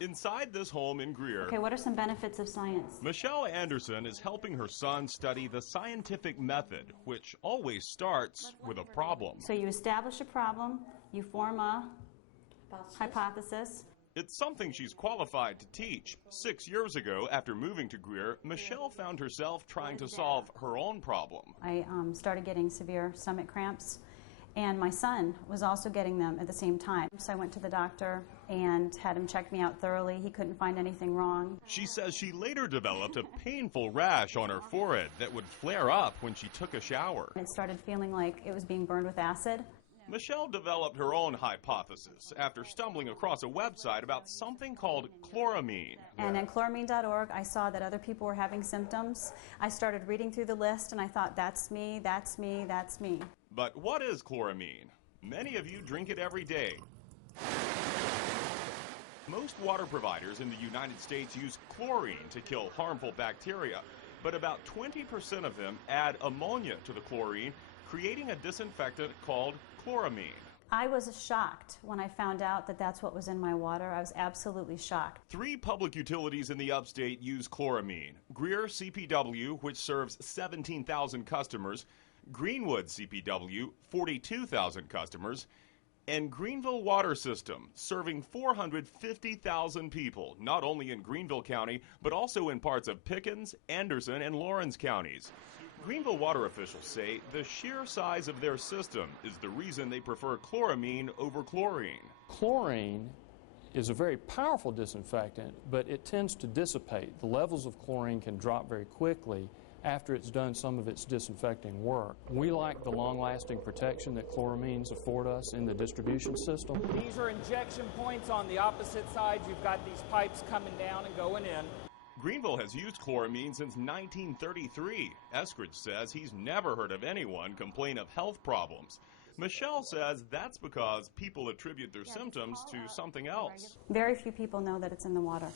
Inside this home in Greer, Okay, what are some benefits of science? Michelle Anderson is helping her son study the scientific method, which always starts with a problem. So you establish a problem, you form a hypothesis. It's something she's qualified to teach. 6 years ago, after moving to Greer, Michelle found herself trying to solve her own problem. I started getting severe stomach cramps, and my son was also getting them at the same time. So I went to the doctor and had him check me out thoroughly. He couldn't find anything wrong. She says she later developed a painful rash on her forehead that would flare up when she took a shower. It started feeling like it was being burned with acid. Michelle developed her own hypothesis after stumbling across a website about something called chloramine. And in chloramine.org, I saw that other people were having symptoms. I started reading through the list, and I thought, that's me, that's me, that's me. But what is chloramine? Many of you drink it every day. Most water providers in the United States use chlorine to kill harmful bacteria, but about 20% of them add ammonia to the chlorine, creating a disinfectant called chloramine. I was shocked when I found out that that's what was in my water. I was absolutely shocked. 3 public utilities in the upstate use chloramine. Greer CPW, which serves 17,000 customers, Greenwood CPW, 42,000 customers, and Greenville Water System, serving 450,000 people, not only in Greenville County, but also in parts of Pickens, Anderson, and Lawrence counties. Greenville water officials say the sheer size of their system is the reason they prefer chloramine over chlorine. Chlorine is a very powerful disinfectant, but it tends to dissipate. The levels of chlorine can drop very quickly after it's done some of its disinfecting work. We like the long-lasting protection that chloramines afford us in the distribution system. These are injection points on the opposite side. You've got these pipes coming down and going in. Greenville has used chloramine since 1933. Eskridge says he's never heard of anyone complain of health problems. Michelle says that's because people attribute their symptoms to something else. Very few people know that it's in the water.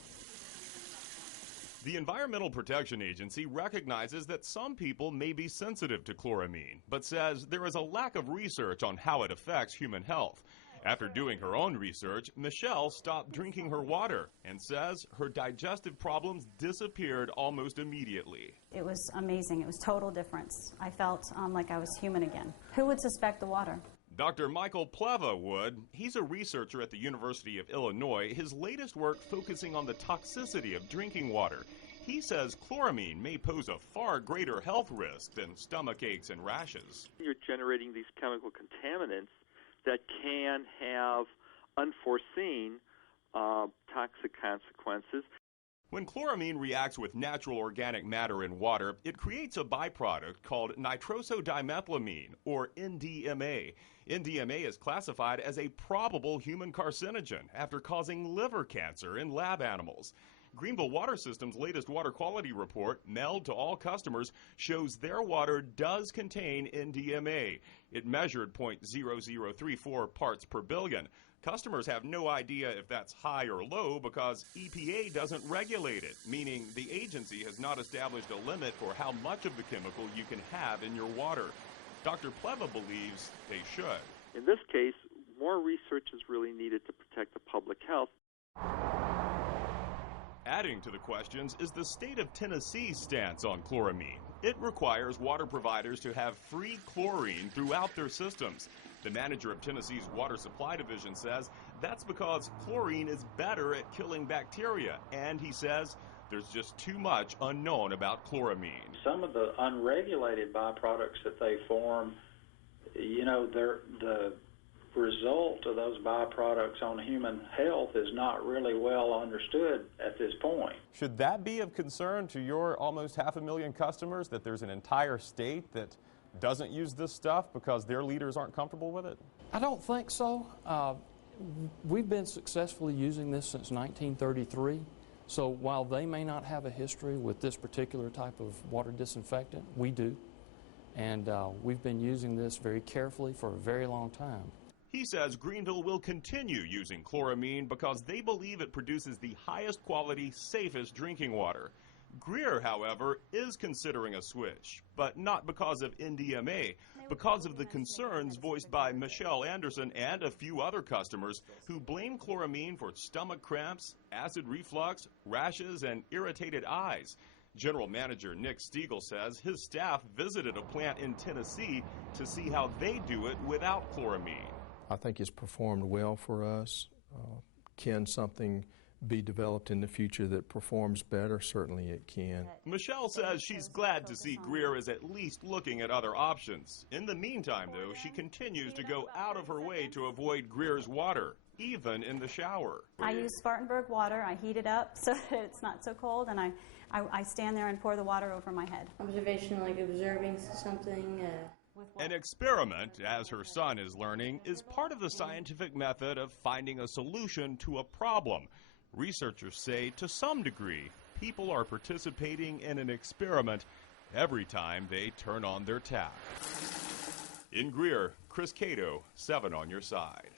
The Environmental Protection Agency recognizes that some people may be sensitive to chloramine, but says there is a lack of research on how it affects human health. After doing her own research, Michelle stopped drinking her water and says her digestive problems disappeared almost immediately. It was amazing. It was total difference. I felt like I was human again. Who would suspect the water? Dr. Michael Pleva would. He's a researcher at the University of Illinois, his latest work focusing on the toxicity of drinking water. He says chloramine may pose a far greater health risk than stomach aches and rashes. You're generating these chemical contaminants that can have unforeseen toxic consequences. When chloramine reacts with natural organic matter in water, it creates a byproduct called nitrosodimethylamine, or NDMA. NDMA is classified as a probable human carcinogen after causing liver cancer in lab animals. Greenville Water System's latest water quality report, mailed to all customers, shows their water does contain NDMA. It measured 0.0034 parts per billion. Customers have no idea if that's high or low because EPA doesn't regulate it, meaning the agency has not established a limit for how much of the chemical you can have in your water. Dr. Pleva believes they should. In this case, more research is really needed to protect the public health. Adding to the questions is the state of Tennessee's stance on chloramine. It requires water providers to have free chlorine throughout their systems. The manager of Tennessee's Water Supply Division says that's because chlorine is better at killing bacteria, and he says there's just too much unknown about chloramine. Some of the unregulated byproducts that they form, the result of those byproducts on human health is not really well understood at this point. Should that be of concern to your almost 500,000 customers, that there's an entire state that doesn't use this stuff because their leaders aren't comfortable with it? I don't think so. We've been successfully using this since 1933. So while they may not have a history with this particular type of water disinfectant, we do. And we've been using this very carefully for a very long time. He says Greenville will continue using chloramine because they believe it produces the highest quality, safest drinking water. Greer, however, is considering a switch, but not because of NDMA, because of the concerns voiced by Michelle Anderson and a few other customers who blame chloramine for stomach cramps, acid reflux, rashes, and irritated eyes. General Manager Nick Stiegel says his staff visited a plant in Tennessee to see how they do it without chloramine. I think it's performed well for us. Can something be developed in the future that performs better? Certainly it can. Michelle says she's glad to see Greer is at least looking at other options. In the meantime, though, she continues to go out of her way to avoid Greer's water, even in the shower. I use Spartanburg water. I heat it up so that it's not so cold, and I stand there and pour the water over my head. Observation, like observing something. An experiment, as her son is learning, is part of the scientific method of finding a solution to a problem. Researchers say, to some degree, people are participating in an experiment every time they turn on their tap. In Greer, Chris Cato, 7 on your side.